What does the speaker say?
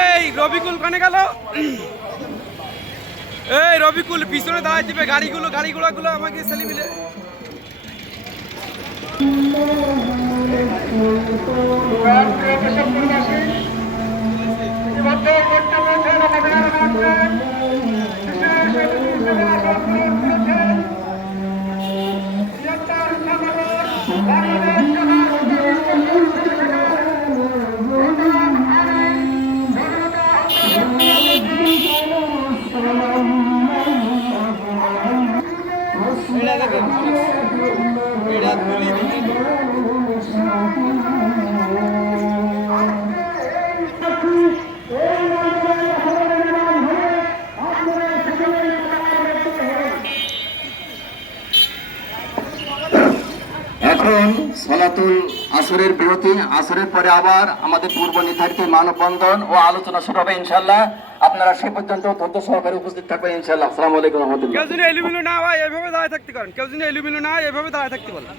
এই, রবিকুল কানে গেল? এই, রবিকুল, পিছনে দাঁড়ায় দিবে গাড়িগুলো গাড়িগুলো গুলো আমাকে সেলি মিলে। এখন সলাতুল আসরের বিরতি। আসরের পরে আবার আমাদের পূর্ব নির্ধারিত মানববন্ধন ও আলোচনা শুরু হবে ইনশাল্লাহ আপনারা সে পর্যন্ত ধৈর্য সহকারে উপস্থিত থাকবেন, ইনশাআল্লাহ। আসসালামু আলাইকুম রহমতুল্লাহ। কেউ যদি এলিমিনো না হয়, এভাবে দাঁড়ায় থাকতে পারেন। কেউ যদি এলিমিনো না হয়, এভাবে দাঁড়ায় থাকতে বলেন